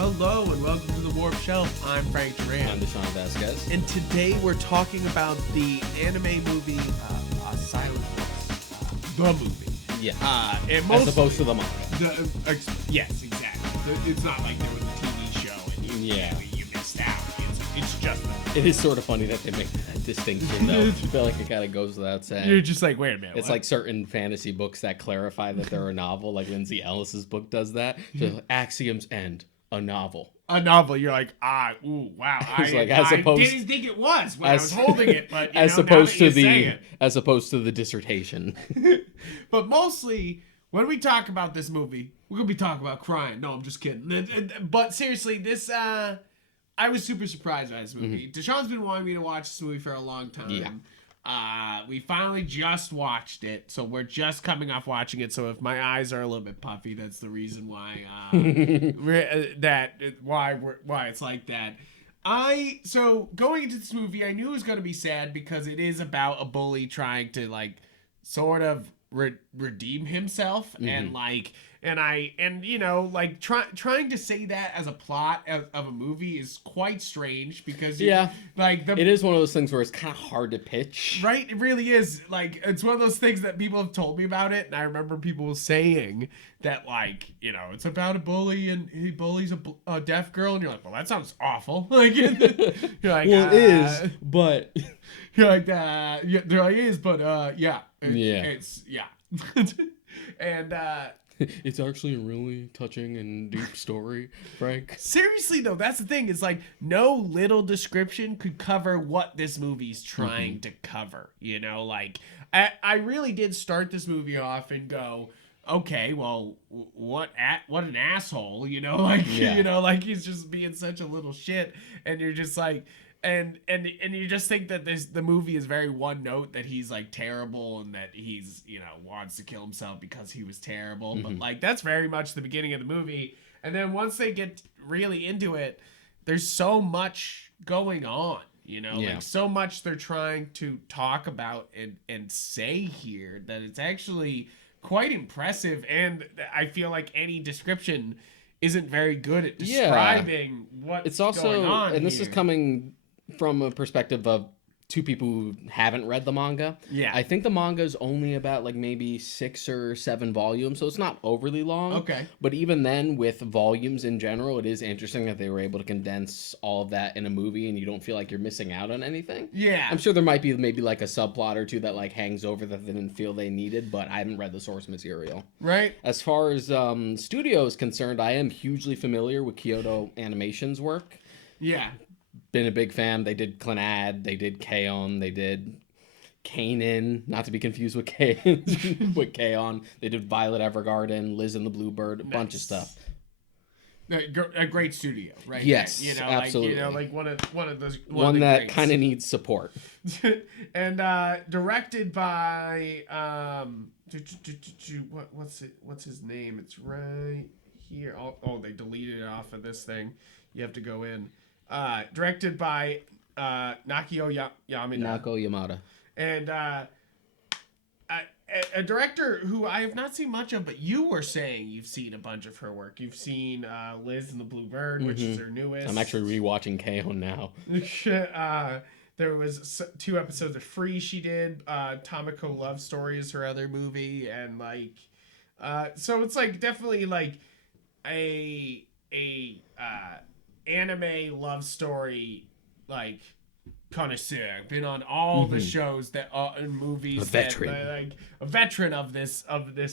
Hello and welcome to the Warp Shelf. I'm Frank Duran. I'm Deshaun Vasquez. And today we're talking about the anime movie Silent Voice. The movie. Yeah. And As opposed to the manga. Yes, exactly. It's not like there was a TV show and you missed out. It's just It is sort of funny that they make that distinction, though. I feel like it kind of goes without saying. You're just like, wait a minute. It's like certain fantasy books that clarify that they're a novel, like Lindsay Ellis's book does that. Just like, axioms end, a novel. A novel, you're like, ooh, wow. I didn't think it was when I was holding it, but as opposed to the dissertation. But mostly, when we talk about this movie, we're gonna be talking about crying. No, I'm just kidding. But seriously, this I was super surprised by this movie. Mm-hmm. Deshaun's been wanting me to watch this movie for a long time. Yeah. We finally just watched it, so we're just coming off watching it. So if my eyes are a little bit puffy, that's the reason why why it's like that. So going into this movie, I knew it was going to be sad because it is about a bully trying to like sort of redeem himself trying to say that as a plot of a movie is quite strange because it is one of those things where it's kind of hard to pitch, right? It really is. Like, it's one of those things that people have told me about it, and I remember people saying that, like, it's about a bully and he bullies a deaf girl, and you're like, well, that sounds awful. Like, you're like, well, it is, but you're like, yeah, there is, but it's and it's actually a really touching and deep story, Frank. Seriously, though, that's the thing. It's like no little description could cover what this movie's trying to cover. Like I really did start this movie off and go, okay, well, what an asshole, like he's just being such a little shit, and you're just like. And you just think that the movie is very one note, that he's like terrible and that he's wants to kill himself because he was terrible. Mm-hmm. But like that's very much the beginning of the movie. And then once they get really into it, there's so much going on, like so much they're trying to talk about and say here that it's actually quite impressive. And I feel like any description isn't very good at describing what's going on. And this is coming from a perspective of two people who haven't read the manga. Yeah. I think the manga is only about like maybe 6 or 7 volumes, so it's not overly long. Okay. But even then, with volumes in general, it is interesting that they were able to condense all of that in a movie and you don't feel like you're missing out on anything. Yeah. I'm sure there might be maybe like a subplot or two that like hangs over that they didn't feel they needed, but I haven't read the source material. Right. As far as studio is concerned, I am hugely familiar with Kyoto Animation's work. Yeah. Been a big fan. They did Clannad, they did K-On!, they did Kanan, not to be confused with with K-On!. They did Violet Evergarden, Liz and the Bluebird, a bunch of stuff. A great studio, right? Yes, absolutely. Like one of those one that kind of needs support. And directed by what's his name? It's right here. Oh, they deleted it off of this thing. You have to go in. Directed by Nakio Yamada. And a director who I have not seen much of, but you were saying you've seen a bunch of her work. You've seen Liz and the Bluebird, which is her newest. I'm actually rewatching K-On! now. There was 2 episodes of Free she did. Tomoko Love Story is her other movie, and like, so it's like definitely like a anime love story like connoisseur. Been on all the shows that in movies. A veteran of this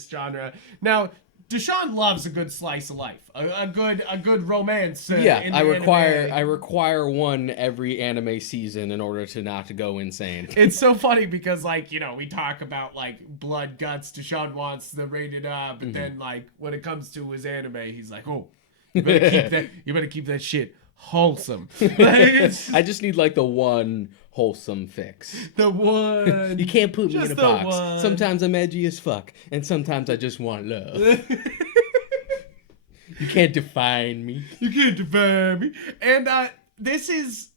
genre. Now, Deshaun loves a good slice of life, a good romance. I require one every anime season in order to not to go insane. It's so funny because like we talk about like blood guts. Deshaun wants the rated R, but then like when it comes to his anime, he's like, oh. You better keep that shit wholesome. I just need like the one wholesome fix. The one. You can't put me in a box. One. Sometimes I'm edgy as fuck, and sometimes I just want love. You can't define me. You can't define me. And this is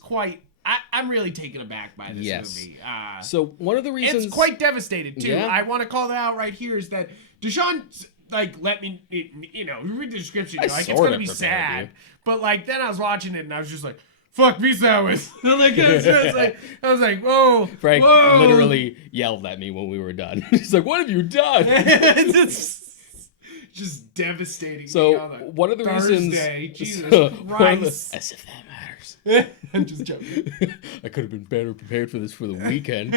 quite. I'm really taken aback by this movie. So one of the reasons it's quite devastated too. Yeah. I want to call that out right here is that Deshaun like let me, you know, read the description. Like it's gonna be sad, but like then I was watching it and I was just like, fuck me sandwich. Like I was like, whoa. Frank whoa. literally yelled at me when we were done. He's like, what have you done? Just devastating. So one of the reasons, Jesus Christ. As if that matters. I'm just joking. I could have been better prepared for this for the weekend.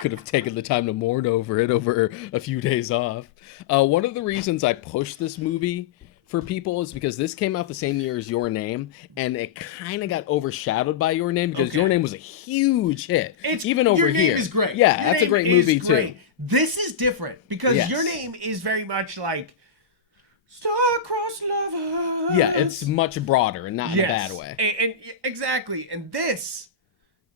Could have taken the time to mourn over it over a few days off. One of the reasons I pushed this movie for people is because this came out the same year as Your Name, and it kind of got overshadowed by Your Name because Your Name was a huge hit. Even over here. Your Name is great. Yeah, that's a great movie too. This is different because Your Name is very much like star-crossed lovers. Yeah, it's much broader and not in a bad way. And exactly. And this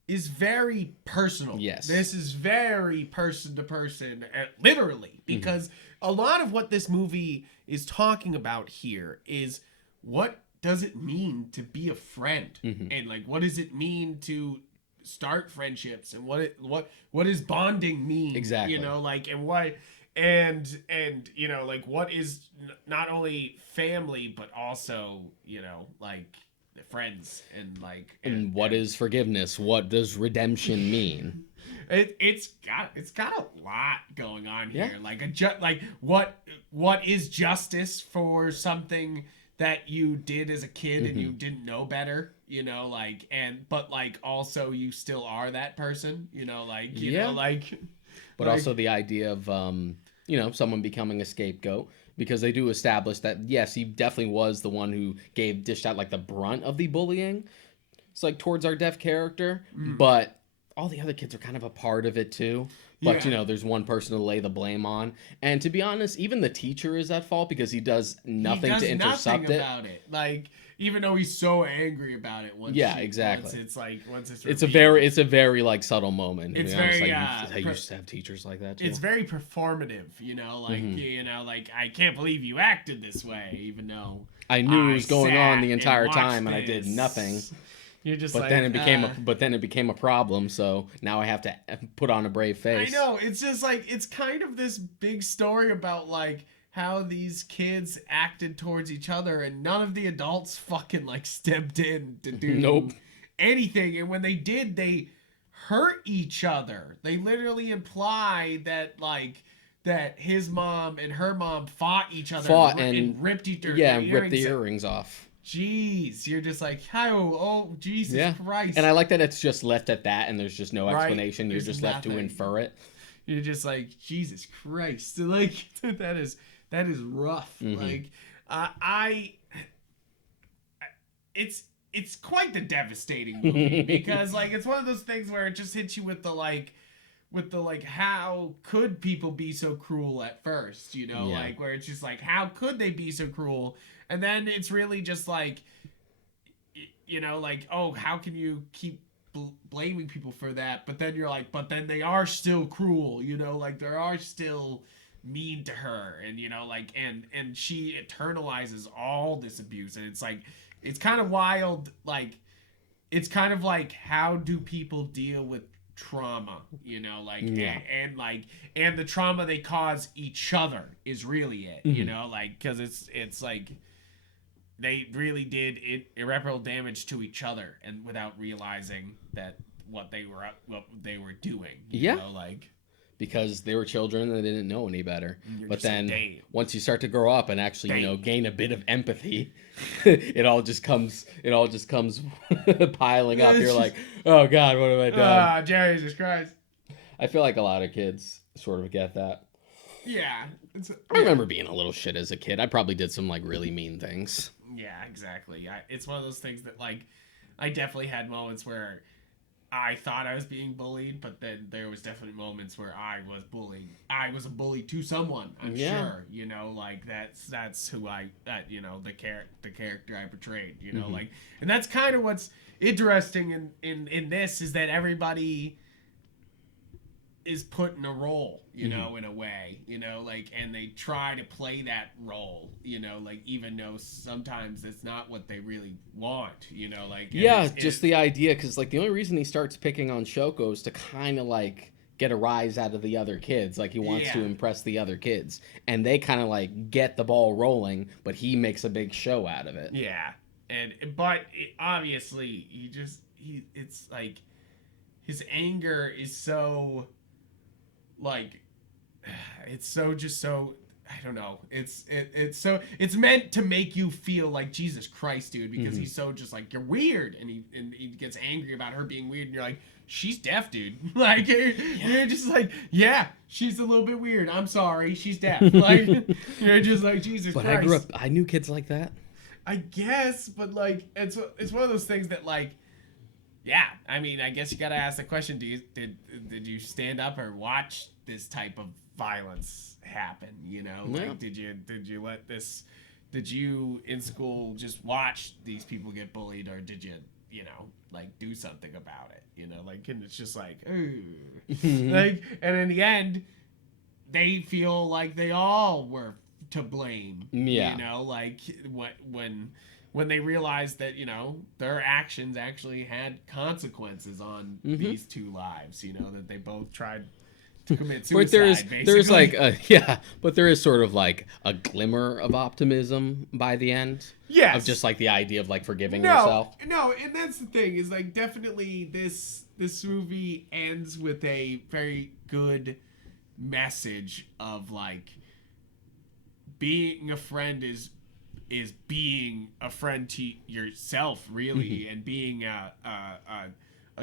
is very personal. Yes. This is very person to person, literally, because a lot of what this movie is talking about here is what does it mean to be a friend, and like what does it mean to start friendships, and what does bonding mean? Exactly. You know, like and you know, like what is not only family but also, you know, like friends and like and what is forgiveness? What does redemption mean? It's got a lot going on here. Like what is justice for something that you did as a kid and you didn't know better, you know, like, but like also you still are that person, you know, like, you know, like, but like, also the idea of you know, someone becoming a scapegoat, because they do establish that yes, he definitely was the one who dished out like the brunt of the bullying. It's like towards our deaf character, but all the other kids are kind of a part of it too. But you know, there's one person to lay the blame on, and to be honest, even the teacher is at fault because he does nothing to intercept it. About it. Like, even though he's so angry about it. Once it's a very like subtle moment. It's very like, I used to have teachers like that too. It's very performative, you know, like you know, like I can't believe you acted this way, even though I knew it was going on the entire time and I did nothing. You're just but then it became a problem, so now I have to put on a brave face. I know, it's just like it's kind of this big story about like how these kids acted towards each other and none of the adults fucking like stepped in to do anything, and when they did, they hurt each other. They literally imply that like that his mom and her mom fought each other and ripped each other ripped the earrings off. Jeez, you're just like, oh, Jesus Christ. And I like that it's just left at that and there's just no explanation. You're just left to infer it. You're just like, Jesus Christ. Like, that is rough. Like, it's quite the devastating movie because, like, it's one of those things where it just hits you with the how could people be so cruel at first, you know, like, where it's just like, how could they be so cruel? And then it's really just like, you know, like, oh, how can you keep blaming people for that? But then you're like, but then they are still cruel, you know, like they are still mean to her, and you know, like, and she internalizes all this abuse, and it's like, it's kind of wild. Like, it's kind of like, how do people deal with trauma, you know, like, and the trauma they cause each other is really it, you know, like, because it's like they really did irreparable damage to each other, and without realizing that what they were doing, you know, like, because they were children and they didn't know any better. But then once you start to grow up and actually, you know, gain a bit of empathy, it all just comes piling up. You're like, oh God, what have I done? Jesus Christ. I feel like a lot of kids sort of get that. Yeah. I remember being a little shit as a kid. I probably did some like really mean things. Yeah, exactly. It's one of those things that, like, I definitely had moments where I thought I was being bullied, but then there was definitely moments where I was bullied. I was a bully to someone, I'm sure. You know, like, that's who you know, the character I portrayed, you know, like, and that's kind of what's interesting in this, is that everybody is put in a role, you know, in a way, you know, like, and they try to play that role, you know, like, even though sometimes it's not what they really want, you know, like, just the idea, because like the only reason he starts picking on Shoko is to kind of like get a rise out of the other kids. Like, he wants to impress the other kids. And they kind of, like, get the ball rolling, but he makes a big show out of it. Yeah. But obviously, it's like, his anger is so, like, it's so just so, I don't know. It's it's meant to make you feel like Jesus Christ, dude, because he's so just like, you're weird, and he gets angry about her being weird, and you're like, she's deaf, dude. Like, you're just like, yeah, she's a little bit weird. I'm sorry, she's deaf. Like, you're just like, Jesus Christ. But I knew kids like that. I guess, but like, it's one of those things that, like, yeah, I mean, I guess you gotta ask the question: did you stand up or watch this type of violence happen? You know, like, did you let this? Did you in school just watch these people get bullied, or did you like, do something about it? You know, like, and it's just like, like, and in the end, they feel like they all were to blame. Yeah, you know, like, when they realized that, their actions actually had consequences on these two lives, that they both tried to commit suicide, but there's like but there is sort of like a glimmer of optimism by the end. Yes. Of just like the idea of like forgiving yourself. No, and that's the thing, is like, definitely this movie ends with a very good message of, like, being a friend is being a friend to yourself, really, and being a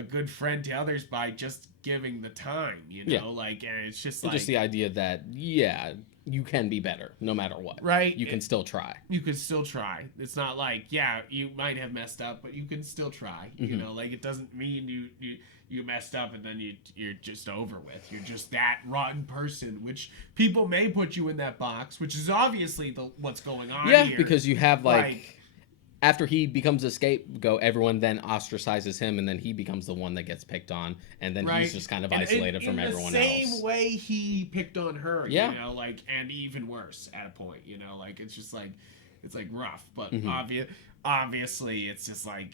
good friend to others by just giving the time, like, and it's just like, just the idea that, you can be better no matter what, right? You can still try. You can still try. It's not like, you might have messed up, but you can still try. Like, it doesn't mean you messed up and then you're just over with. You're just that rotten person, which people may put you in that box, which is obviously what's going on here. Because you have like after he becomes a scapegoat, everyone then ostracizes him, and then he becomes the one that gets picked on, and then he's just kind of isolated from everyone else. In the same way he picked on her, like, and even worse at a point, like, it's just like, it's like rough, but obviously it's just like,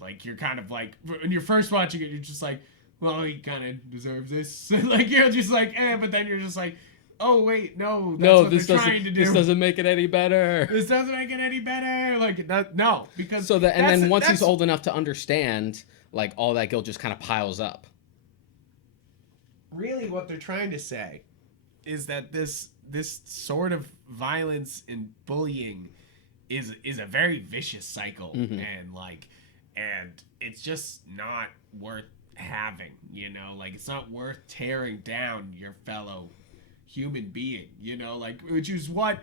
like, you're kind of like, when you're first watching it, you're just like, well, he kind of deserves this. Like, you're just like, but then you're just like, oh, wait, no, that's what they're trying to do. This doesn't make it any better. This doesn't make it any better. Like, no, because... and then once he's old enough to understand, like, all that guilt just kind of piles up. Really, what they're trying to say is that this sort of violence and bullying is a very vicious cycle, and it's just not worth having, like, it's not worth tearing down your fellow human being, like, which is what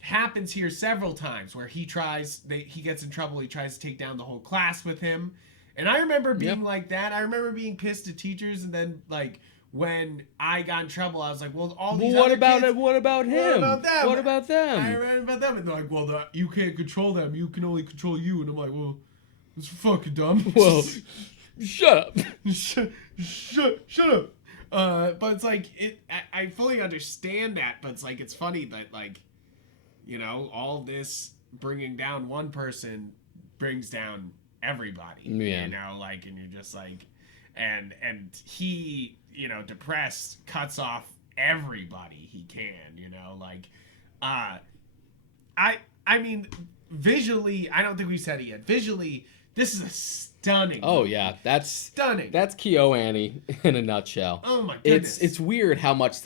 happens here several times, where he gets in trouble, he tries to take down the whole class with him, and I remember being like that. I remember being pissed at teachers, and then, like, when I got in trouble, I was like, well, all these other kids, what about him? What about them? I read about them, and they're like, well, you can't control them, you can only control you, and I'm like, well, it's fucking dumb. Well, shut up. Shut up. But it's like, I fully understand that, but it's like, it's funny that, like, all this bringing down one person brings down everybody, like, and you're just like, and he, depressed, cuts off everybody he can, like, I mean, visually, I don't think we said it yet, visually, this is a stunning movie. Yeah, that's stunning. That's KyoAni in a nutshell. Oh my goodness. It's weird how much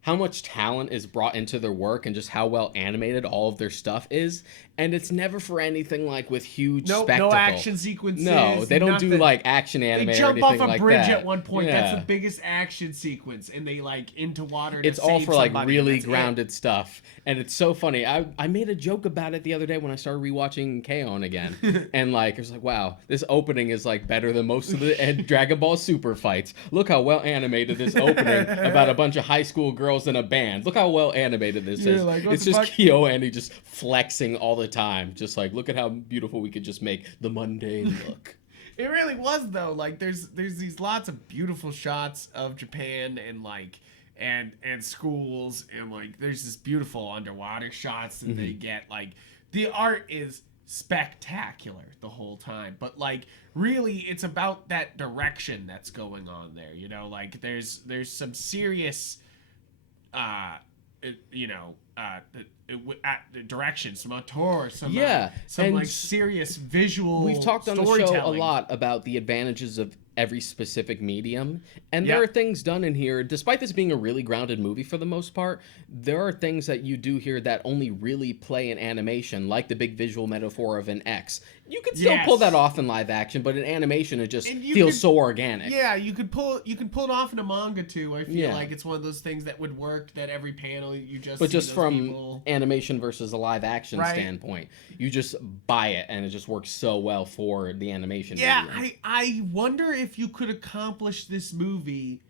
how much talent is brought into their work and just how well animated all of their stuff is. And it's never for anything like with huge spectacle. No action sequences. No, they don't do like action anime or anything like that. They jump off a bridge at one point. Yeah. That's the biggest action sequence. And they like into water to It's all for like somebody, really grounded stuff. And it's so funny. I made a joke about it the other day when I started rewatching K-On! Again. And like, it was like, wow, this opening is like better than most of the Dragon Ball Super fights. Look how well animated this opening about a bunch of high school girls in a band. Look how well animated this is. Like, it's just KyoAni just flexing all the time. Just like, look at how beautiful we could just make the mundane look. It really was, though. Like, there's these lots of beautiful shots of Japan and like and schools, and like there's this beautiful underwater shots that they get. Like, the art is spectacular the whole time, but like really it's about that direction that's going on there, you know, like there's some serious you know direction, some auteur, some like serious visual. We've talked on the show a lot about the advantages of every specific medium, and there are things done in here, despite this being a really grounded movie for the most part, there are things that you do here that only really play in animation, like the big visual metaphor of an X. You could still pull that off in live action, but in animation it just feels so organic. Yeah, you could pull it off in a manga too. I feel like it's one of those things that would work, that every panel you just but see just those from people. Animation versus a live action standpoint, you just buy it and it just works so well for the animation medium. I wonder if you could accomplish this movie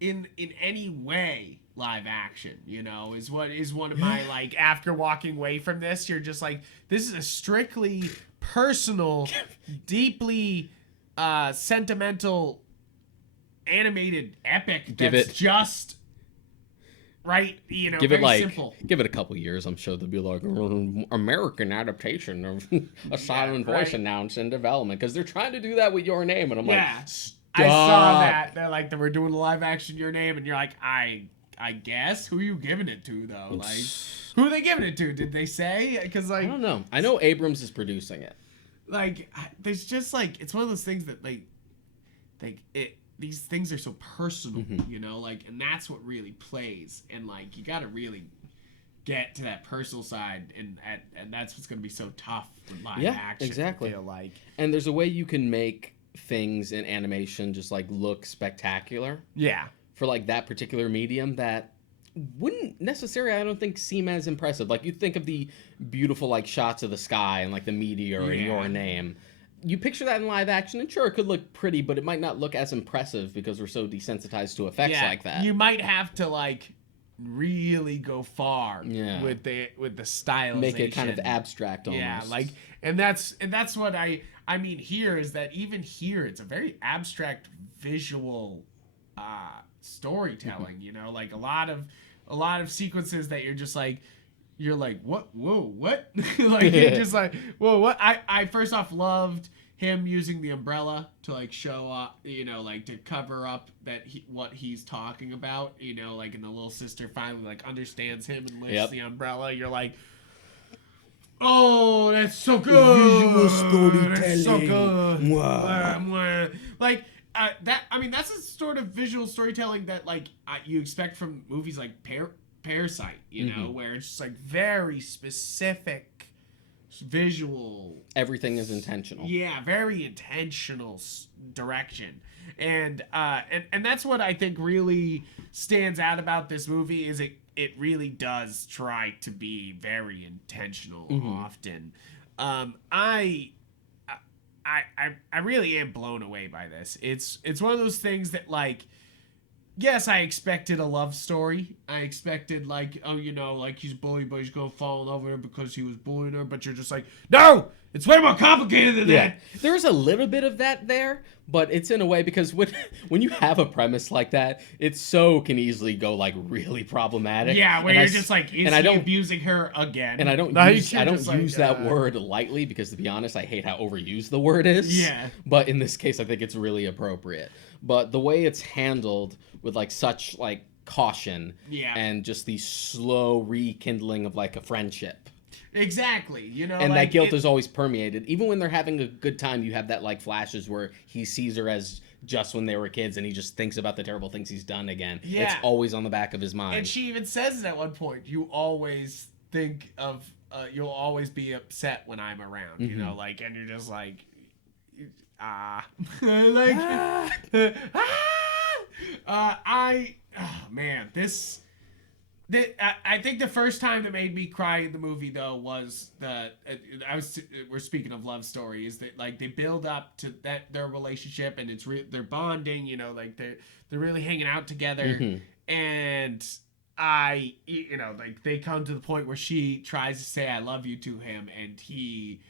in any way live action, you know, is one of my, like, after walking away from this, you're just like, this is a strictly personal, deeply sentimental animated epic that's just right, you know, simple. Give it a couple years, I'm sure they'll be like, American adaptation of a silent voice announced in development, because they're trying to do that with Your Name, and I'm like, stop. I saw that. They're like, we're doing a live action Your Name, and you're like, I guess. Who are you giving it to, though? Like, who are they giving it to? Did they say? Because, like, I don't know. I know Abrams is producing it. Like, there's just, like, it's one of those things that, like these things are so personal, you know, like, and that's what really plays, and like, you got to really get to that personal side, and that's what's going to be so tough with live action. Exactly. I feel like. And there's a way you can make things in animation just like look spectacular. Yeah. For like that particular medium that wouldn't necessarily, I don't think, seem as impressive. Like, you think of the beautiful like shots of the sky and like the meteor in Your Name. You picture that in live action, and sure, it could look pretty, but it might not look as impressive because we're so desensitized to effects like that. You might have to like really go far with the stylization. Make it kind of abstract almost. Yeah, like, and that's what I mean here, is that even here it's a very abstract visual storytelling, you know, like a lot of sequences that you're like, what? Whoa, what? Like, you're just like, whoa, what? I first off loved him using the umbrella to like show up, you know, like to cover up that what he's talking about, you know, like, and the little sister finally like understands him and lifts the umbrella. You're like, oh, that's so good. Visual storytelling. That's so good. Wow. Like, that, I mean, that's a sort of visual storytelling that like you expect from movies like Parasite, you know, where it's just like very specific visual. Everything is intentional. Yeah, very intentional direction, and that's what I think really stands out about this movie, is it really does try to be very intentional often. I really am blown away by this. It's one of those things that, like, yes, I expected a love story. I expected, like, oh, you know, like, he's bullied, but he's gonna fall in love with her because he was bullying her. But you're just like, no, it's way more complicated than that. There's a little bit of that there, but it's in a way, because when you have a premise like that, it can easily go like really problematic. Yeah, where you're just like, is he abusing her again? And I don't use that word lightly, because to be honest, I hate how overused the word is. Yeah. But in this case, I think it's really appropriate. But the way it's handled with like such like caution, and just the slow rekindling of like a friendship. Exactly, you know, and like, that guilt is always permeated. Even when they're having a good time, you have that like flashes where he sees her as just when they were kids, and he just thinks about the terrible things he's done again. Yeah. It's always on the back of his mind. And she even says it at one point, you always think of, you'll always be upset when I'm around, you know, like, and you're just like, like, man, I think the first time that made me cry in the movie, though, was we're speaking of love story, is that like they build up to their relationship, and it's they're bonding, you know, like they're really hanging out together, and you know, like they come to the point where she tries to say I love you to him, and he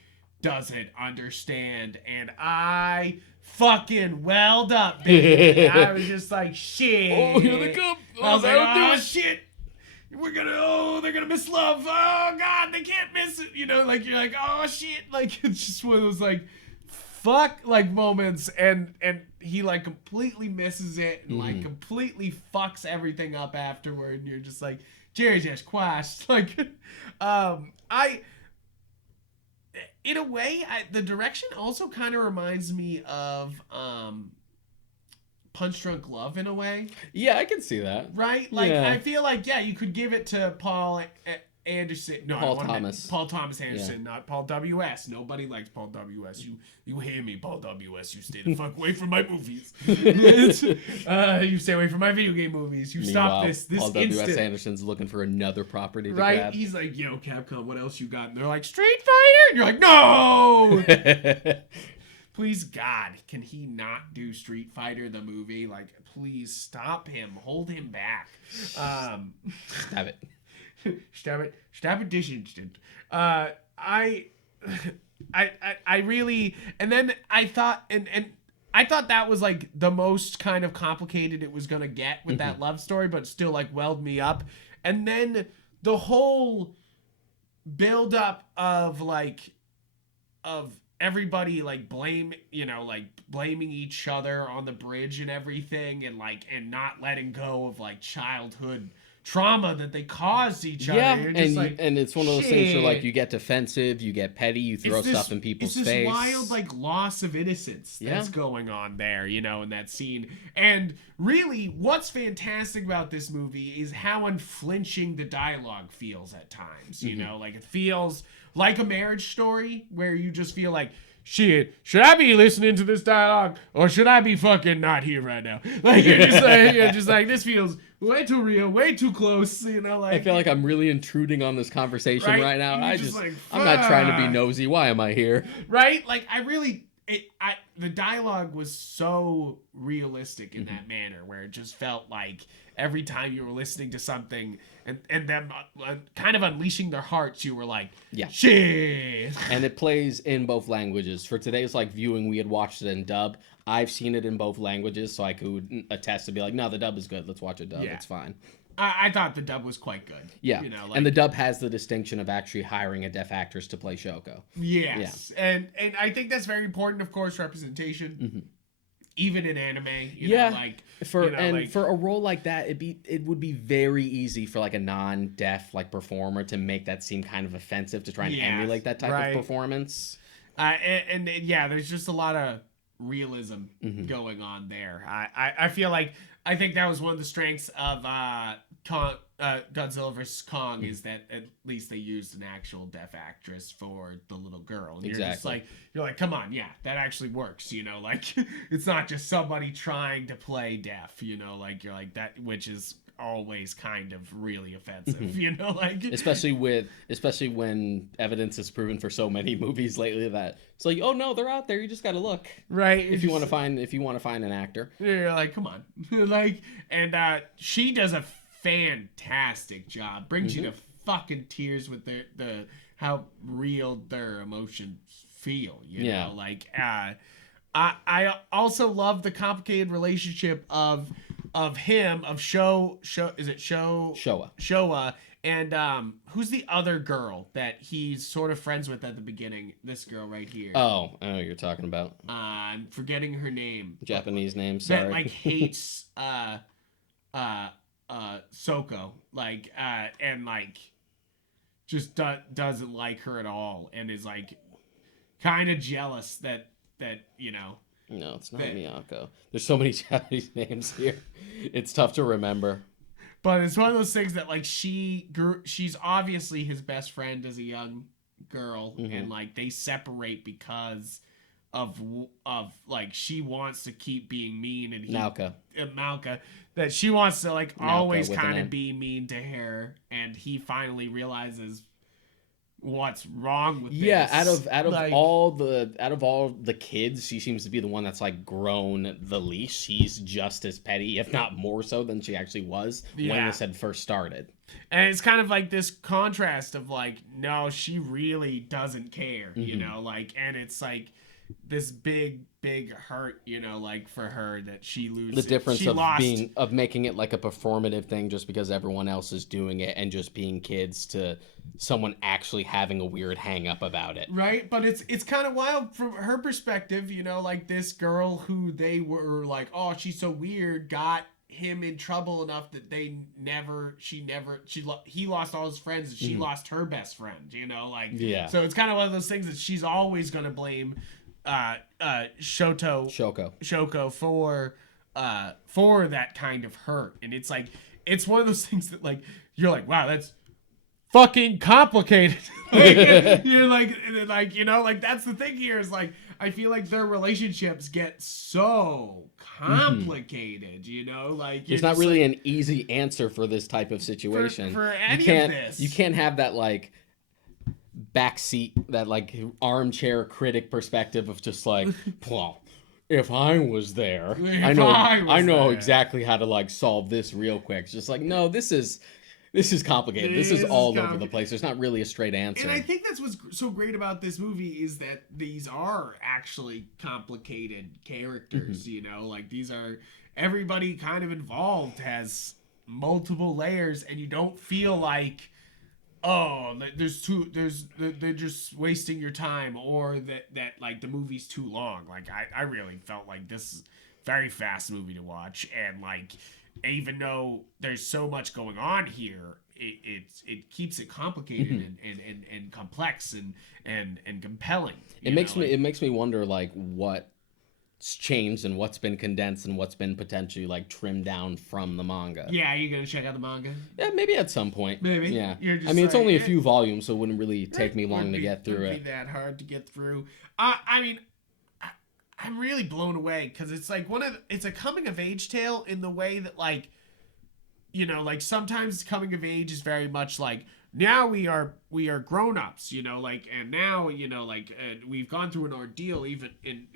doesn't understand, and I fucking welled up, baby. I was just like, shit. Oh, here they come. I was like, oh, shit. they're gonna miss love. Oh God, they can't miss it. You know, like you're like, oh shit. Like it's just one of those like, fuck like moments, and he like completely misses it and like completely fucks everything up afterward. And you're just like, Jerry just quashed. Like, in a way, the direction also kind of reminds me of Punch Drunk Love in a way. Yeah, I can see that. Right? Like, I feel like, you could give it to Paul Anderson. No, Paul Thomas. Paul Thomas Anderson, not Paul W.S. Nobody likes Paul W.S. You hear me, Paul W.S. You stay the fuck away from my movies. You stay away from my video game movies. You stop this Paul instant. W.S. Anderson's looking for another property to right? grab. He's like, yo, Capcom, what else you got? And they're like, Street Fighter? And you're like, no! Please, God, can he not do Street Fighter, the movie? Like, please stop him. Hold him back. Stab it. Stab it this instant. I really, and then I thought, and I thought that was like the most kind of complicated it was gonna get with that love story, but still like welled me up. And then the whole build up of everybody like blaming each other on the bridge and everything, and not letting go of like childhood trauma that they caused each other. Yeah, and it's one of those things where like you get defensive, you get petty, you throw stuff in people's face. It's this wild like loss of innocence that's going on there, in that scene. And really, what's fantastic about this movie is how unflinching the dialogue feels at times. You know, like it feels like a Marriage Story where you just feel like, shit, should I be listening to this dialogue or should I be fucking not here right now? Like you're just like this feels way too real, way too close. Like I feel like I'm really intruding on this conversation right now. I'm not trying to be nosy. Why am I here? Right? Like the dialogue was so realistic in that manner where it just felt like every time you were listening to something and them kind of unleashing their hearts, you were like, shit. And it plays in both languages. For today's like viewing, we had watched it in dub. I've seen it in both languages, so I could attest to be like, no, the dub is good. Let's watch it dub. It's fine. I thought the dub was quite good. Yeah. And the dub has the distinction of actually hiring a deaf actress to play Shoko. Yes. Yeah. And I think that's very important, of course, representation. Even in anime, for a role like that, it would be very easy for like a non-deaf like performer to make that seem kind of offensive to try and emulate that type of performance. And there's just a lot of realism going on there. I feel like I think that was one of the strengths of Godzilla vs. Kong is that at least they used an actual deaf actress for the little girl. And you're like, come on, that actually works. Like it's not just somebody trying to play deaf. Like you're like that, which is always kind of really offensive. Like especially when evidence is proven for so many movies lately that it's like, oh no, they're out there. You just got to look right if you want to find an actor. You're like, come on, like, and she does a fantastic job. Brings you to fucking tears with the how real their emotions feel. You know, like I also love the complicated relationship of Showa and who's the other girl that he's sort of friends with at the beginning? This girl right here. Oh, I know what you're talking about. I'm forgetting her name. Japanese name, sorry. That like hates Soko, like and like just doesn't like her at all, and is like kind of jealous that No, it's not Miyako. There's so many Japanese names here. It's tough to remember. But it's one of those things that like she's obviously his best friend as a young girl, and like they separate because of like she wants to keep being mean, and Malka that she wants to like always kind of be mean to her, and he finally realizes what's wrong with this. Out of like, all the kids, she seems to be the one that's like grown the least. She's just as petty, if not more so, than she actually was when this had first started. And it's kind of like this contrast of like, no, she really doesn't care, like, and it's like this big hurt, you know, like for her that she loses. The difference of making it like a performative thing just because everyone else is doing it, and just being kids to someone actually having a weird hang up about it. Right? But it's kind of wild from her perspective, you know, like this girl who they were like, oh, she's so weird, got him in trouble enough that he lost all his friends and she lost her best friend, you know, like, yeah. So it's kind of one of those things that she's always going to blame Shoko for that kind of hurt. And it's like, it's one of those things that like, you're like, wow, that's fucking complicated. Like, you're like, you know, like that's the thing here is like, I feel like their relationships get so complicated, you know, like there's not really an easy answer for this type of situation. For any of this. You can't have that like backseat, that like armchair critic perspective of just like, well, if I was there, I know exactly how to like solve this real quick. It's just like, no, this is complicated. This is all over the place. There's not really a straight answer. And I think that's what's so great about this movie is that these are actually complicated characters, you know? Like, these are... Everybody kind of involved has multiple layers, and you don't feel like, oh, they're just wasting your time, or that like, the movie's too long. Like, I really felt like this is a very fast movie to watch, and, like... Even though there's so much going on here, it keeps it complicated and complex and compelling. It makes me wonder like what's changed and what's been condensed and what's been potentially like trimmed down from the manga. Yeah, are you gonna check out the manga? Yeah, maybe at some point. Maybe. Yeah. I mean, it's only a few volumes, so it wouldn't really take me long to get through it. Wouldn't be that hard to get through. I mean, I'm really blown away because it's like it's a coming of age tale in the way that, like, you know, like sometimes coming of age is very much like, now we are grown-ups, you know, like, and now, you know, like, we've gone through an ordeal, and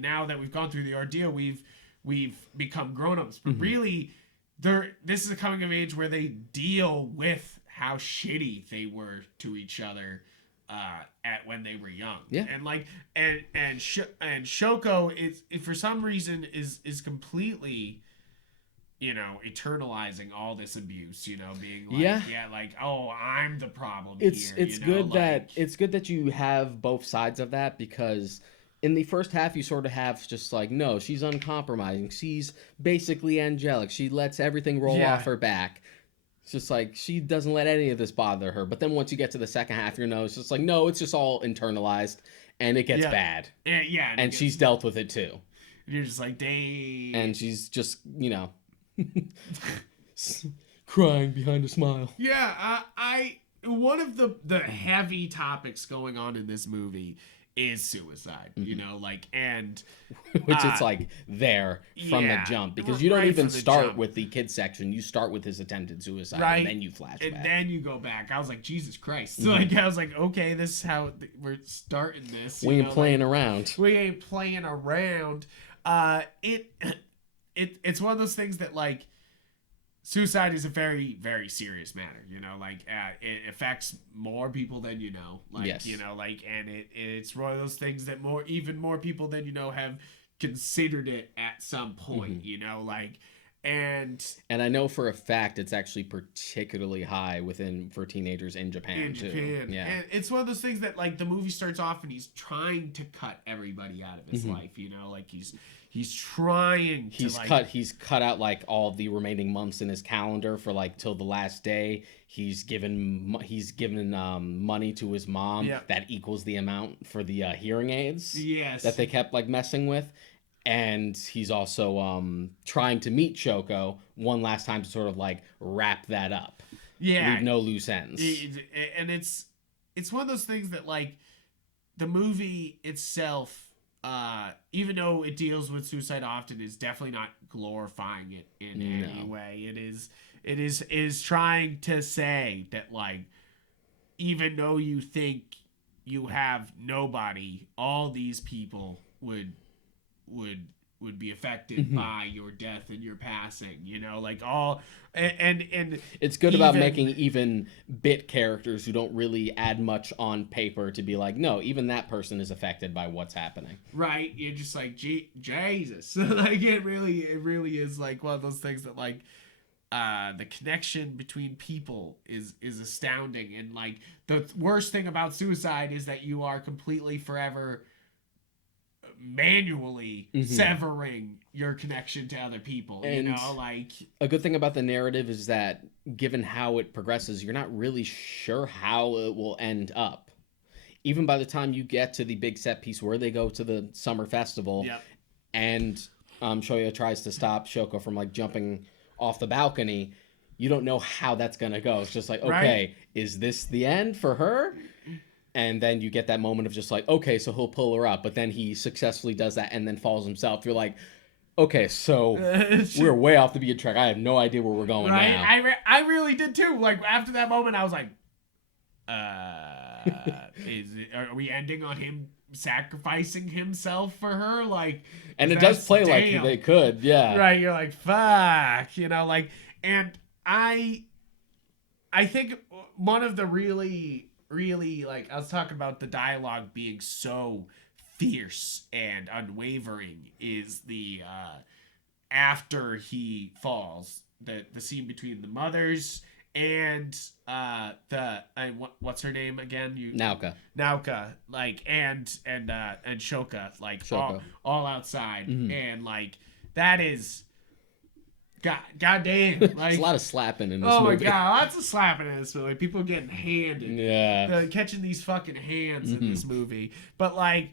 now that we've gone through the ordeal, we've become grown-ups. But really, this is a coming of age where they deal with how shitty they were to each other at when they were young. Yeah. And like and Shoko is for some reason is completely, you know, eternalizing all this abuse, you know, being like, like, oh, I'm the problem here. It's good that you have both sides of that, because in the first half you sort of have just like, no, she's uncompromising. She's basically angelic. She lets everything roll off her back. It's just like, she doesn't let any of this bother her. But then once you get to the second half, you know, it's just like, no, it's just all internalized, and it gets bad. Yeah. And she's dealt with it too. You're just like, dang. And she's just, you know, crying behind a smile. Yeah, one of the heavy topics going on in this movie is suicide, you know, like, and which it's like there from the jump, because you don't even start with the kids section. You start with his attempted suicide, and then you flash back. And then you go back. I was like, Jesus Christ. So like, I was like, okay, this is how we're starting this. We ain't playing around. We ain't playing around. It's one of those things that, like, suicide is a very, very serious matter, you know, like, it affects more people than you know, like, you know, like, and it's one of those things that even more people than you know have considered it at some point, you know, like, and I know for a fact it's actually particularly high for teenagers in Japan too. Yeah, and it's one of those things that, like, the movie starts off and he's trying to cut everybody out of his life, you know, like he's trying to he's cut out like all the remaining months in his calendar for like till the last day. He's given money to his mom that equals the amount for the hearing aids that they kept like messing with. And he's also trying to meet Shoko one last time to sort of like wrap that up. Yeah. Leave no loose ends. And it's one of those things that, like, the movie itself, even though it deals with suicide often, is definitely not glorifying it in any way. It is trying to say that, like, even though you think you have nobody, all these people would would be affected by your death and your passing, you know, like all and it's good about making even bit characters who don't really add much on paper to be like, no, even that person is affected by what's happening. Right. You're just like, Jesus. Like it really is like one of those things that like the connection between people is astounding. And like the worst thing about suicide is that you are completely forever manually severing your connection to other people, and you know, like a good thing about the narrative is that given how it progresses, you're not really sure how it will end up. Even by the time you get to the big set piece where they go to the summer festival, and Shoya tries to stop Shoko from like jumping off the balcony, you don't know how that's gonna go. It's just like, okay, is this the end for her? And then you get that moment of just like, okay, so he'll pull her up, but then he successfully does that and then falls himself. You're like, okay, so we're way off the beaten track. I have no idea where we're going now. I really did too. Like after that moment, I was like, are we ending on him sacrificing himself for her? Like, and it does play like they could, yeah. Right, you're like, fuck, you know, like, and I think one of the really like I was talking about the dialogue being so fierce and unwavering is the after he falls, the scene between the mothers and what's her name again? Nauka, like and Shoka, like all outside, and like that is. God damn. Like, there's a lot of slapping in this movie. Oh my god, lots of slapping in this movie. People getting handed. Yeah. Catching these fucking hands in this movie. But like,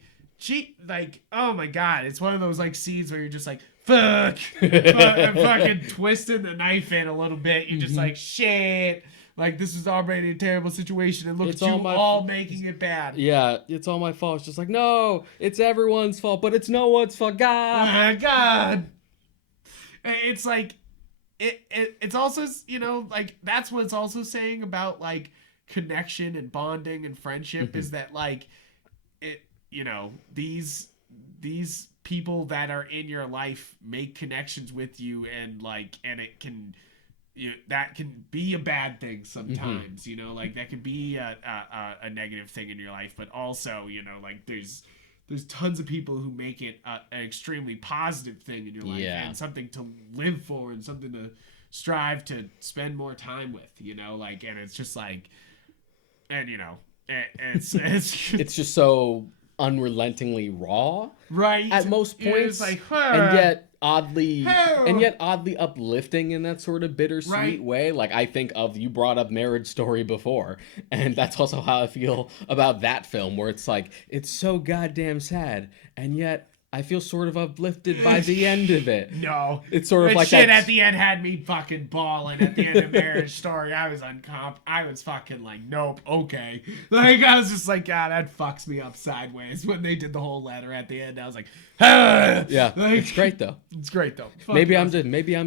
oh my god, it's one of those like scenes where you're just like, fuck. And fucking twisting the knife in a little bit. You're just like, shit. Like, this is already a terrible situation, and look at you all making it bad. Yeah, it's all my fault. It's just like, no, it's everyone's fault, but it's no one's fault. God. Oh my god. It's like, it's also, you know, like, that's what it's also saying about, like, connection and bonding and friendship is that, like, it, you know, these people that are in your life make connections with you, and, like, and it can, you know, that can be a bad thing sometimes, you know, like, that can be a negative thing in your life, but also, you know, like, there's tons of people who make it an extremely positive thing in your life and something to live for and something to strive to spend more time with, you know, like, and it's just like, and you know, it's it's just so unrelentingly raw, right? At most points, like, and yet oddly uplifting in that sort of bittersweet way. Like, I think of, you brought up Marriage Story before, and that's also how I feel about that film, where it's like, it's so goddamn sad, and yet I feel sort of uplifted by the end of it. No. It's sort of like shit at the end had me fucking bawling at the end of Marriage Story. I was fucking like, nope, okay. Like, I was just like, God, that fucks me up sideways when they did the whole letter at the end. I was like, ah! Yeah, like, it's great though. It's great though. Maybe I'm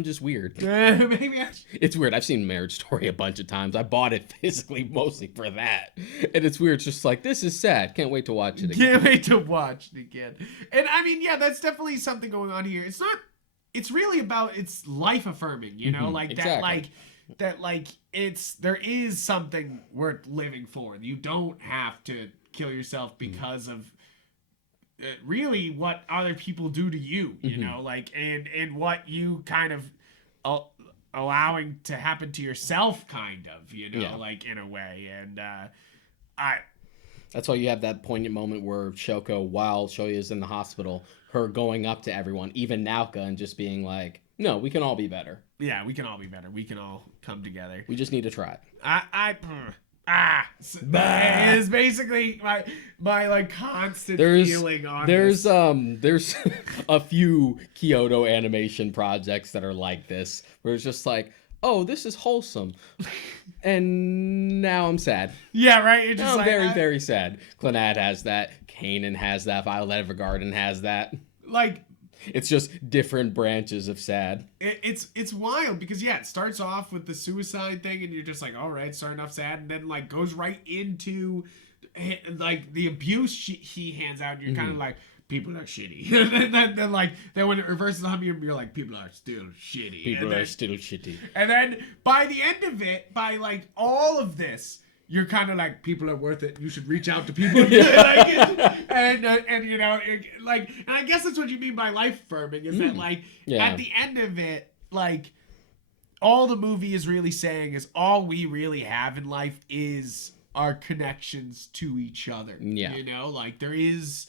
just weird. Maybe it's weird. I've seen Marriage Story a bunch of times. I bought it physically mostly for that. And it's weird. It's just like, this is sad. Can't wait to watch it again. Can't wait to watch it again. And I mean, yeah, that's definitely something going on here. It's really about, it's life affirming, you know, like exactly. that there is something worth living for. You don't have to kill yourself because of really what other people do to you, you know, like, and what you kind of allowing to happen to yourself, kind of, you know, like, in a way. And that's why you have that poignant moment where Shoko, while Shoya is in the hospital, her going up to everyone, even Nauka, and just being like, no, we can all be better. Yeah, we can all be better. We can all come together. We just need to try. It's basically my like constant feeling on this. There's a few Kyoto animation projects that are like this, where it's just like, oh, this is wholesome, and now I'm sad. Yeah, right. It's just I'm very, very sad. Clannad has that. Kanan has that. Violet Evergarden has that. Like, it's just different branches of sad. It's wild because it starts off with the suicide thing, and you're just like, all right, starting off sad, and then like goes right into like the abuse he hands out, and you're kind of like, people are shitty. then when it reverses on you, you're like, people are still shitty. People are still shitty. And then by the end of it, by like all of this, you're kind of like, people are worth it. You should reach out to people. And you know, and I guess that's what you mean by life affirming, is that like at the end of it, like all the movie is really saying is all we really have in life is our connections to each other. Yeah. You know, like there is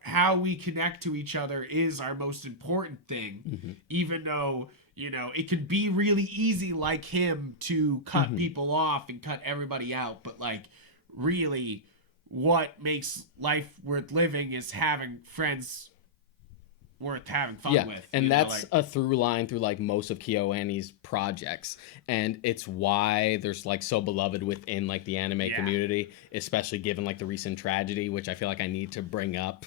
how we connect to each other is our most important thing, even though, you know, it could be really easy like him to cut people off and cut everybody out. But like really what makes life worth living is having friends worth having fun with. And that's a through line through like most of KyoAni's projects, and it's why there's like so beloved within like the anime community, especially given like the recent tragedy, which I feel like I need to bring up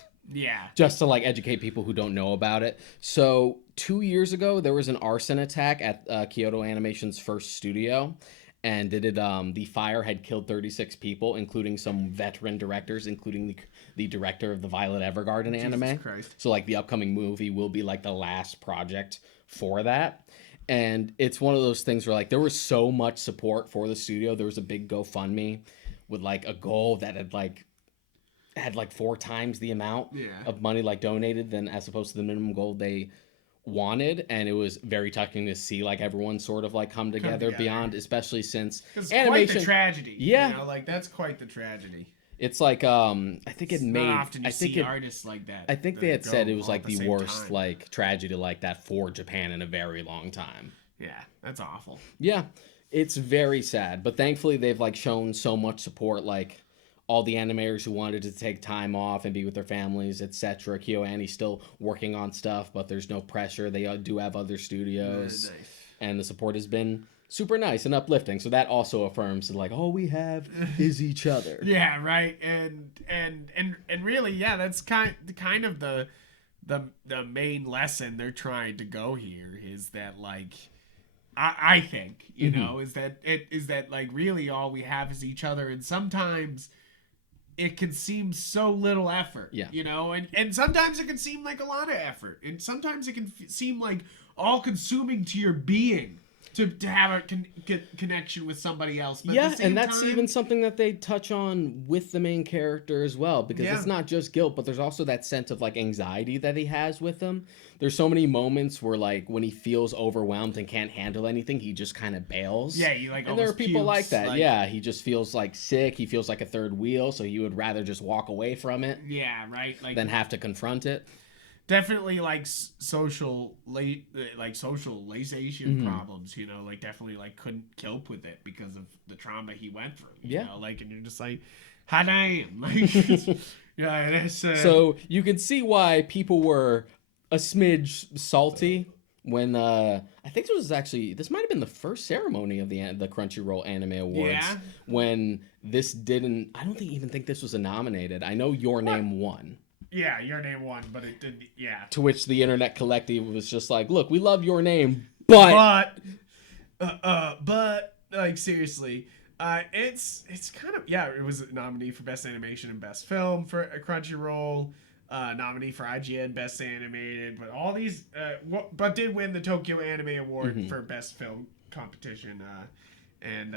just to like educate people who don't know about it. So 2 years ago there was an arson attack at Kyoto Animation's first studio, and the fire had killed 36 people, including some veteran directors, including the director of the Violet Evergarden anime. So like the upcoming movie will be like the last project for that. And it's one of those things where like there was so much support for the studio. There was a big GoFundMe with like a goal that had like 4 times the amount of money like donated than as opposed to the minimum goal they wanted. And it was very touching to see like everyone sort of like come together beyond, especially since animation. Quite the tragedy. Yeah, you know, like that's quite the tragedy. It's like I think it made. Not often you see artists like that. I think they had said it was like the worst like tragedy like that for Japan in a very long time. Yeah, that's awful. Yeah, it's very sad, but thankfully they've like shown so much support. Like all the animators who wanted to take time off and be with their families, etc. KyoAni's still working on stuff, but there's no pressure. They do have other studios, and the support has been super nice and uplifting. So that also affirms that like all we have is each other. Yeah, right. And really, yeah, that's kind of the main lesson they're trying to go here is that like I think, you know, is that like really all we have is each other, and sometimes it can seem so little effort, you know, and sometimes it can seem like a lot of effort, and sometimes it can seem like all consuming to your being to have a connection with somebody else. But and that's even something that they touch on with the main character as well, because it's not just guilt, but there's also that sense of like anxiety that he has with them. There's so many moments where like when he feels overwhelmed and can't handle anything, he just kind of bails. Yeah, he like and there are people like that. Like, he just feels like sick. He feels like a third wheel, so he would rather just walk away from it. Yeah, right. Like than have to confront it. Definitely like social laceation problems, you know, like definitely like couldn't cope with it because of the trauma he went through. You know, like, and you're just like, how damn, like, that's so you can see why people were a smidge salty when I think this might have been the first ceremony of the Crunchyroll Anime Awards when this didn't. I don't even think this was nominated. I know Your Name won. Yeah, Your Name won, but it didn't. Yeah. To which the internet collective was just like, "Look, we love Your Name, but like seriously, it's kind of it was a nominee for Best Animation and Best Film for Crunchyroll, nominee for IGN Best Animated, but all these, but did win the Tokyo Anime Award for Best Film competition, and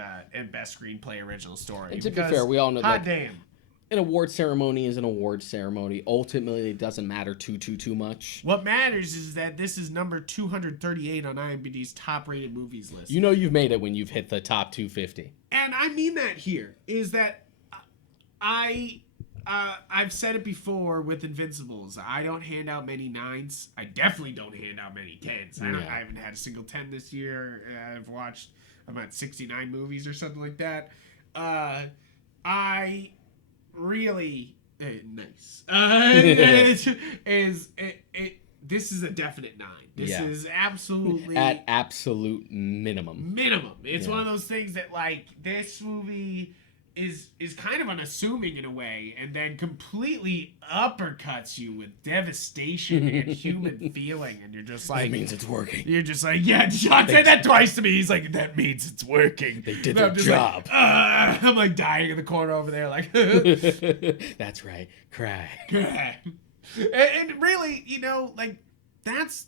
Best Screenplay Original Story. And to be fair, we all know that. Damn. An award ceremony is an award ceremony. Ultimately, it doesn't matter too much. What matters is that this is number 238 on IMDb's top-rated movies list. You know you've made it when you've hit the top 250. And I mean that here, is that I've said it before with Invincibles. I don't hand out many 9s. I definitely don't hand out many 10s. I haven't had a single 10 this year. I've watched about 69 movies or something like that. I really nice. This is a definite 9. This is absolutely at absolute minimum. It's one of those things that like this movie is kind of unassuming in a way, and then completely uppercuts you with devastation and human feeling, and you're just like, that means it's working. You're just like, yeah, John said that twice to me. He's like, that means it's working. They did their job. Like, I'm like dying in the corner over there, like that's right. Cry. And really, you know, like, that's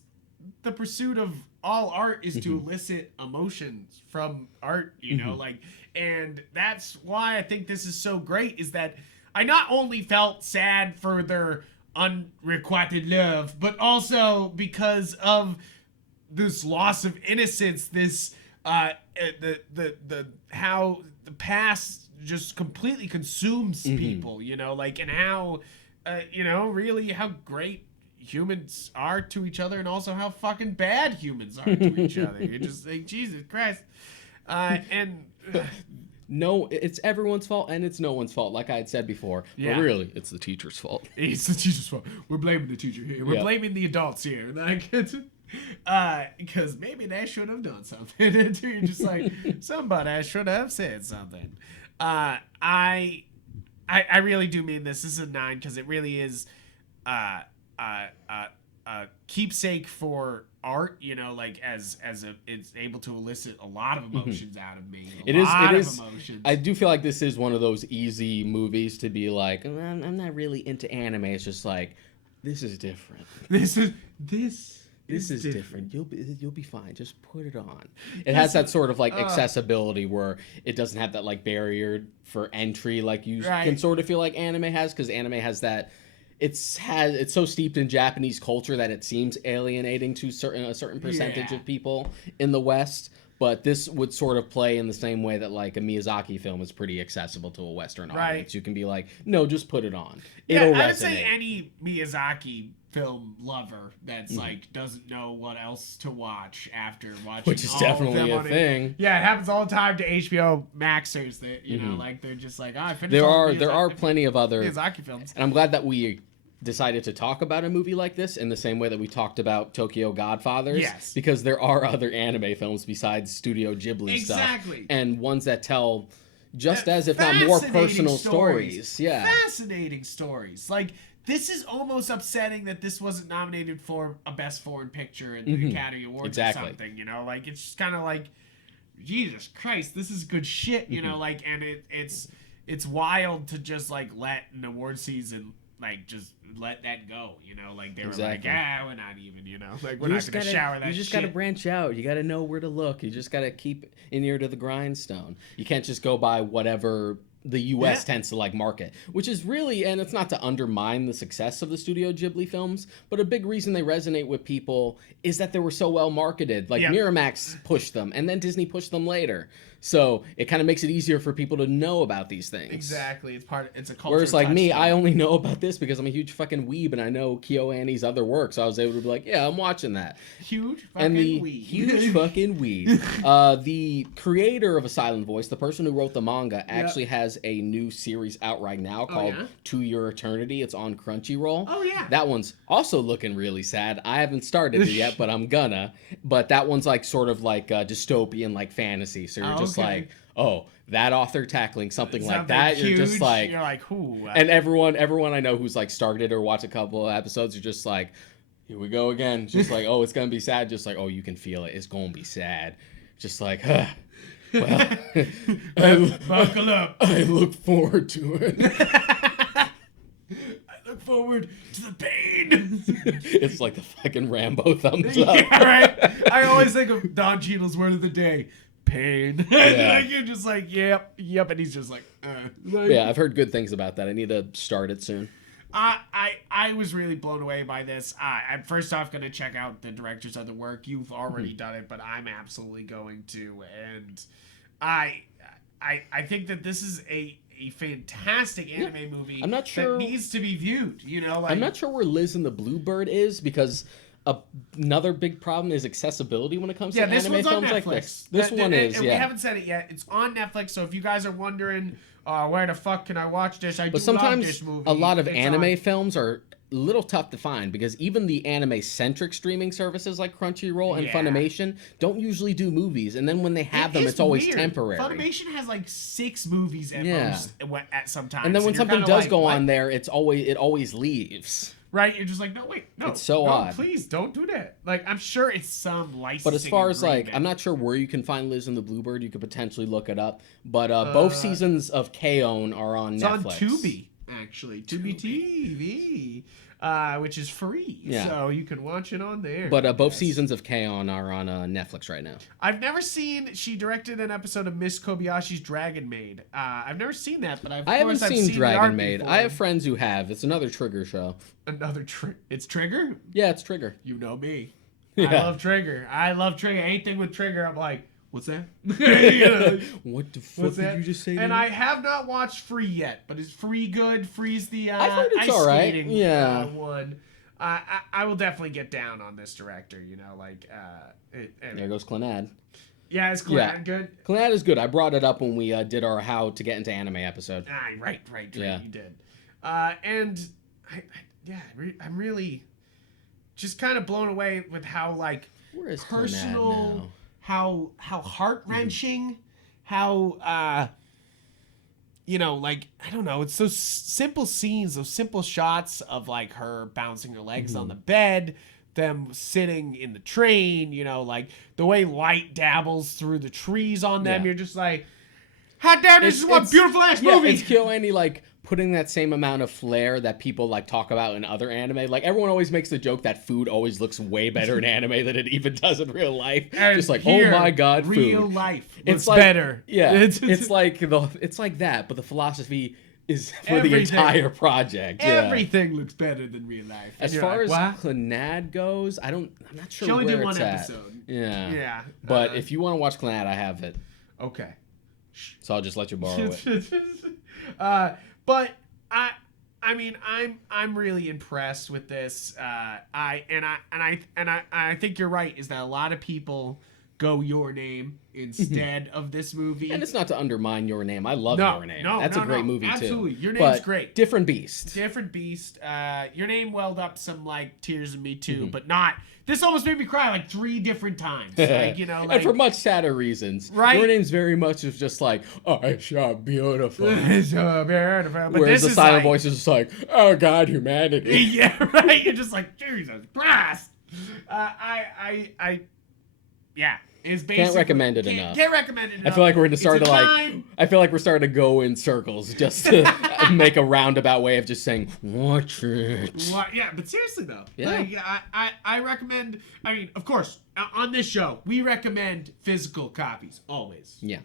the pursuit of all art, is to elicit emotions from art, you know, like, and that's why I think this is so great, is that I not only felt sad for their unrequited love, but also because of this loss of innocence, this the how the past just completely consumes people, you know, like, and how you know, really how great humans are to each other, and also how fucking bad humans are to each other. You're just like, Jesus Christ. And no, it's everyone's fault, and it's no one's fault, like I had said before. Yeah. But really, it's the teacher's fault. It's the teacher's fault. We're blaming the teacher here. We're blaming the adults here. Like, because maybe they should have done something. You're just like, somebody should have said something. I really do mean this. This is a 9 because it really is keepsake for art, you know, like, as it's able to elicit a lot of emotions out of me. It is emotions. I do feel like this is one of those easy movies to be like, I'm not really into anime. It's just like, this is different. This is different. You'll be fine. Just put it on. It has that sort of like accessibility where it doesn't have that like barrier for entry like you can sort of feel like anime has, because anime has that. It's so steeped in Japanese culture that it seems alienating to a certain percentage of people in the West. But this would sort of play in the same way that like a Miyazaki film is pretty accessible to a Western audience. You can be like, no, just put it on. It'll resonate. I would say any Miyazaki film lover that's like doesn't know what else to watch after watching, which is definitely a thing. Yeah, it happens all the time to HBO Maxers that you know, like, they're just like, I finished. There are plenty of other Miyazaki films, and I'm glad that we decided to talk about a movie like this in the same way that we talked about Tokyo Godfathers. Yes. Because there are other anime films besides Studio Ghibli stuff. And ones that tell just as, if not more, personal stories. Yeah. Fascinating stories. Like, this is almost upsetting that this wasn't nominated for a Best Foreign Picture in the Academy Awards or something, you know? Like, it's just kind of like, Jesus Christ, this is good shit, you know? Like, and it's wild to just, like, let an award season, like, just let that go, you know? Like, they were like, we're not even, you know? Like, we're not going to shower that shit. You just got to branch out. You got to know where to look. You just got to keep an ear to the grindstone. You can't just go by whatever the U.S. tends to like market, which is really, and it's not to undermine the success of the Studio Ghibli films, but a big reason they resonate with people is that they were so well marketed. Like Miramax pushed them, and then Disney pushed them later. So it kind of makes it easier for people to know about these things. Exactly. It's a culture. Whereas like me, I only know about this because I'm a huge fucking weeb and I know KyoAni's other work. So I was able to be like, yeah, I'm watching that. Huge fucking weeb. Huge fucking weeb. The creator of A Silent Voice, the person who wrote the manga, actually has a new series out right now called To Your Eternity. It's on Crunchyroll. Oh, yeah. That one's also looking really sad. I haven't started it yet, but I'm gonna. But that one's like sort of like dystopian, like fantasy. So you're just like, oh, that author tackling something like that. Huge. You're just like, ooh. And everyone I know who's like started or watched a couple of episodes are just like, here we go again. Just like, oh, it's gonna be sad. Just like, oh, you can feel it. It's gonna be sad. Just like, well, buckle up. I look forward to it. Look forward to the pain. It's like the fucking Rambo thumbs up. Yeah, right. I always think of Don Cheadle's word of the day: pain. Like, you're just like, yep, and he's just like, yeah, I've heard good things about that. I need to start it soon. I was really blown away by this. I'm first off going to check out the director's other work. You've already done it, but I'm absolutely going to. And I think that this is a fantastic anime movie. I'm not sure that needs to be viewed. You know, like, I'm not sure where Liz and the Bluebird is, because another big problem is accessibility when it comes to anime films like this. This one is. We haven't said it yet. It's on Netflix. So if you guys are wondering, where the fuck can I watch this? But sometimes love this movie. A lot of anime films are a little tough to find, because even the anime-centric streaming services like Crunchyroll and Funimation don't usually do movies, and then when they have them, it's always temporary. Funimation has like 6 movies at most at some time. And then when something does go on there, it always leaves. Right? You're just like, no, wait, no. It's so odd. Please don't do that. Like, I'm sure it's some licensing. But as far as agreement. like, I'm not sure where you can find Liz and the Bluebird. You could potentially look it up. But both seasons of K-On! Are on Netflix. It's on Tubi, actually. Tubi TV. Which is free, so you can watch it on there. But both seasons of K-On! Are on Netflix right now. I've never seen. She directed an episode of Miss Kobayashi's Dragon Maid. I've never seen that, but I haven't seen Dragon Maid. I have friends who have. It's another Trigger show. It's Trigger? Yeah, it's Trigger. You know me. Yeah. I love Trigger. Anything with Trigger, I'm like, what's that? What the fuck did you just say? And I have not watched Free yet, but is Free good? Free's the I've heard it's all right. One. I will definitely get down on this director. There goes Clannad. Yeah, is Clannad good? Clannad is good. I brought it up when we did our How to Get Into Anime episode. Right. Yeah. You did. And I'm really just kind of blown away with how where is personal, how heart-wrenching, how I don't know, it's those simple scenes, those simple shots of her bouncing her legs on the bed, them sitting in the train, the way light dabbles through the trees on them. You're just like, how damn, this is one beautiful ass movie. It's KyoAni putting that same amount of flair that people talk about in other anime. Everyone always makes the joke that food always looks way better in anime than it even does in real life. And just here, oh my god, food. Real life looks better. Yeah, it's like that, but the philosophy is for the entire project. Everything looks better than real life. As far as Clannad goes, I'm not sure where it's at. She only did one episode. Yeah. But if you want to watch Clannad, I have it. Okay. So I'll just let you borrow it. But I mean, I'm really impressed with this. I think you're right. Is that a lot of people go Your Name instead of this movie? And it's not to undermine Your Name. I love Your Name. That's a great movie absolutely. too. Your Name's great. Different beast. Your Name welled up some tears in me too, but not. This almost made me cry 3 different times. And for much sadder reasons. Right? Your Name's very much is just I shot beautiful. So beautiful. But whereas the silent voice is just oh God, humanity. Yeah, right. You're just Jesus Christ. Is can't recommend it enough. Can't recommend it enough. I feel like we're starting to go in circles just to make a roundabout way of just saying watch it. Yeah, but seriously though, yeah. I recommend. I mean, of course, on this show we recommend physical copies always. Yeah.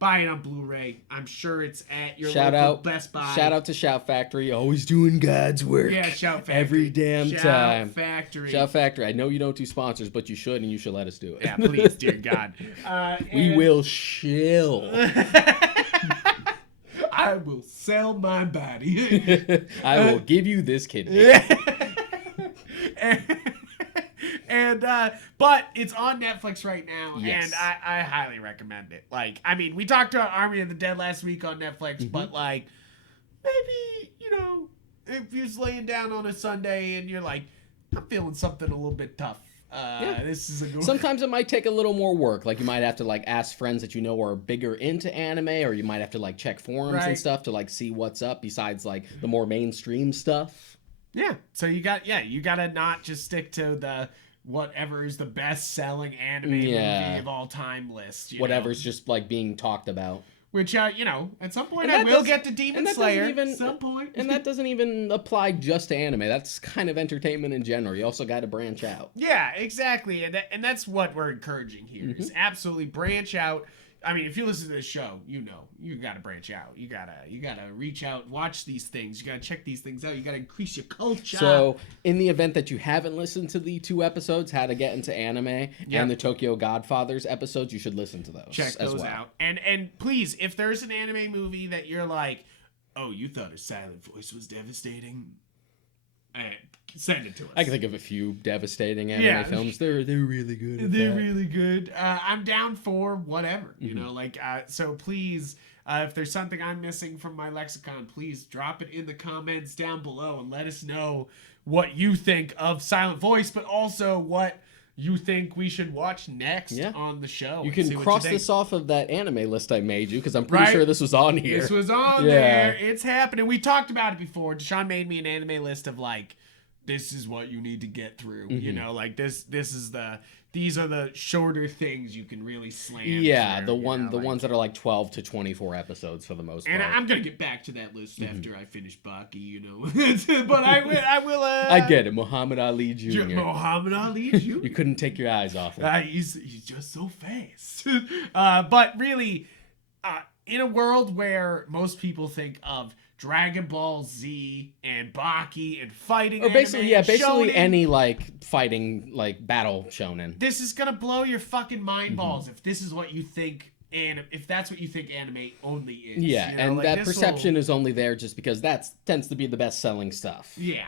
Buy it on Blu-ray. I'm sure it's at your local Best Buy. Shout out to Shout Factory, always doing God's work. Yeah, Shout Factory. Every damn time. Shout Factory. Shout Factory. I know you don't do sponsors, but you should, and you should let us do it. Yeah, please, dear God. We will shill. I will sell my body. I will give you this kidney. But it's on Netflix right now, yes. and I highly recommend it. We talked about Army of the Dead last week on Netflix, but maybe, if you're just laying down on a Sunday and you're I'm feeling something a little bit tough. This is a good Sometimes it might take a little more work. You might have to ask friends that are bigger into anime, or you might have to check forums and stuff to see what's up besides the more mainstream stuff. Yeah. So you gotta not just stick to the whatever is the best-selling anime movie of all time list. Whatever's just being talked about. Which at some point I will get to Demon Slayer. At some point. And that doesn't even apply just to anime. That's kind of entertainment in general. You also got to branch out. Yeah, exactly. And that's what we're encouraging here. Is absolutely branch out. I mean, if you listen to this show, you got to branch out. You got to reach out, watch these things. You got to check these things out. You got to increase your culture. So, in the event that you haven't listened to the 2 episodes, How to Get Into Anime and the Tokyo Godfathers episodes, you should listen to those. Check those out. And please, if there's an anime movie that you're oh, you thought a silent voice was devastating, send it to us. I can think of a few devastating anime films. They're really good. They're really good. I'm down for whatever. So please, if there's something I'm missing from my lexicon, please drop it in the comments down below and let us know what you think of Silent Voice, but also what you think we should watch next on the show. You can cross this off of that anime list I made you, because I'm pretty sure this was on here. This was on there. It's happening. We talked about it before. Deshaun made me an anime list of this is what you need to get through. This is the these are the shorter things you can really slam. Yeah, the ones that are like 12 to 24 episodes for the most part. And I'm gonna get back to that list after I finish Baki, but I will. I get it, Muhammad Ali Jr. Muhammad Ali Jr. You couldn't take your eyes off him. He's just so fast. But really, in a world where most people think of Dragon Ball Z and Baki and fighting, or basically, anime, basically shonen, any like fighting like battle shonen. This is gonna blow your fucking mind balls if this is what you think, and if that's what you think anime only is. Yeah, and like that perception is only there just because that tends to be the best selling stuff. Yeah,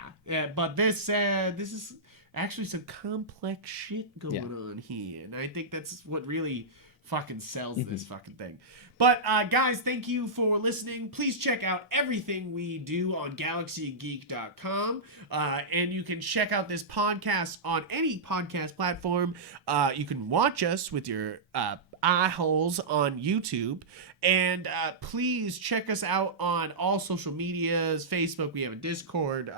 but this is actually some complex shit going on here, and I think that's what really fucking sells this fucking thing. But guys, thank you for listening. Please check out everything we do on galaxygeek.com, and you can check out this podcast on any podcast platform. You can watch us with your eye holes on YouTube, and please check us out on all social medias. Facebook, we have a Discord.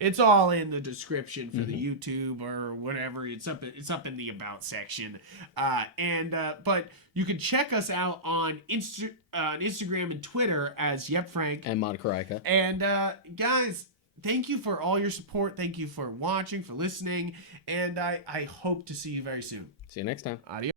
It's all in the description for the YouTube or whatever. It's up in the about section. But you can check us out on Instagram and Twitter as Yupfrank and Monokarika. And guys, thank you for all your support. Thank you for watching, for listening, and I hope to see you very soon. See you next time. Adios.